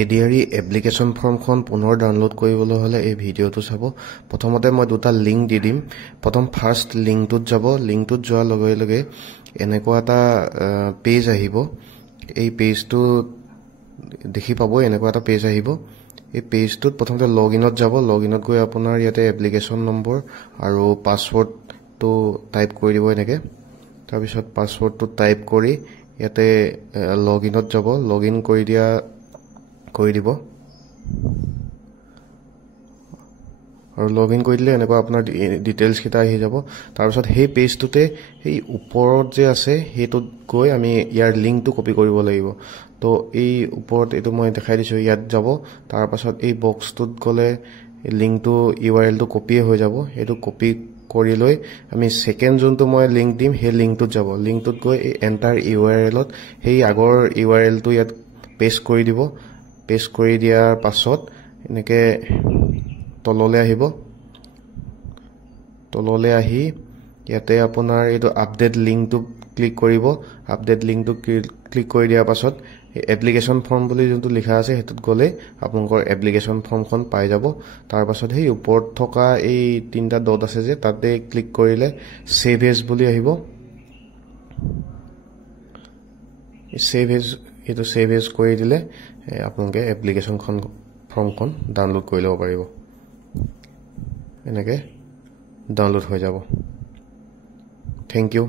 ADRE application ফৰ্মখন পুনৰ download কৰিবলৈ হ'লে এই ভিডিঅ'টো চাব। প্ৰথমতে মই দুটা লিংক দি দিম। প্ৰথম ফাৰ্ষ্ট লিংকটোত যাব। লিংকটোত যোৱাৰ লগে লগে এনেকুৱা এটা পেজ আহিব। এই পেজটো দেখি পাব, এনেকুৱা এটা পেজ আহিব। এই পেজটোত প্ৰথমতে লগইনত যাব। লগইনত গৈ আপোনাৰ ইয়াতে এপ্লিকেশ্যন নম্বৰ আৰু পাছৱৰ্ডটো টাইপ কৰি দিব এনেকৈ। তাৰপিছত পাছৱৰ্ডটো টাইপ কৰি ইয়াতে লগইনত যাব। লগইন কৰি দিব আৰু লগইন কৰি দিলে এনেকুৱা আপোনাৰ ডিটেইলছকেইটা আহি যাব। তাৰপিছত সেই পেজটোতে সেই ওপৰত যে আছে সেইটোত গৈ আমি ইয়াৰ লিংকটো কপি কৰিব লাগিব। তো এই ওপৰত এইটো মই দেখাই দিছোঁ, ইয়াত যাব। তাৰপাছত এই বক্সটোত গ'লে লিংকটো URL-টো কপিয়ে হৈ যাব। এইটো কপি কৰি লৈ আমি ছেকেণ্ড যোনটো মই লিংক দিম সেই লিংকটোত যাব। লিংকটোত গৈ এই এণ্টাৰ URL-ত সেই আগৰ URL-টো ইয়াত পেষ্ট কৰি দিব। পেষ্ট কৰি দিয়াৰ পাছত এনেকৈ তললৈ আহিব। তললৈ আহি ইয়াতে আপোনাৰ এইটো আপডেট লিংকটো ক্লিক কৰিব। আপডেট লিংকটো ক্লিক কৰি দিয়াৰ পাছত এপ্লিকেশ্যন ফৰ্ম বুলি যোনটো লিখা আছে সেইটোত গ'লে আপোনালোকৰ এপ্লিকেশ্যন ফৰ্মখন পাই যাব। তাৰপাছত সেই ওপৰত থকা এই তিনিটা ডট আছে যে তাতে ক্লিক কৰিলে ছেভ এজ বুলি আহিব। এইটো ছেভ এজ কৰি দিলে আপোনালোকে এপ্লিকেশ্যনখন ফৰ্মখন ডাউনলোড কৰি ল'ব পাৰিব। এনেকৈ ডাউনলোড হৈ যাব। Thank U.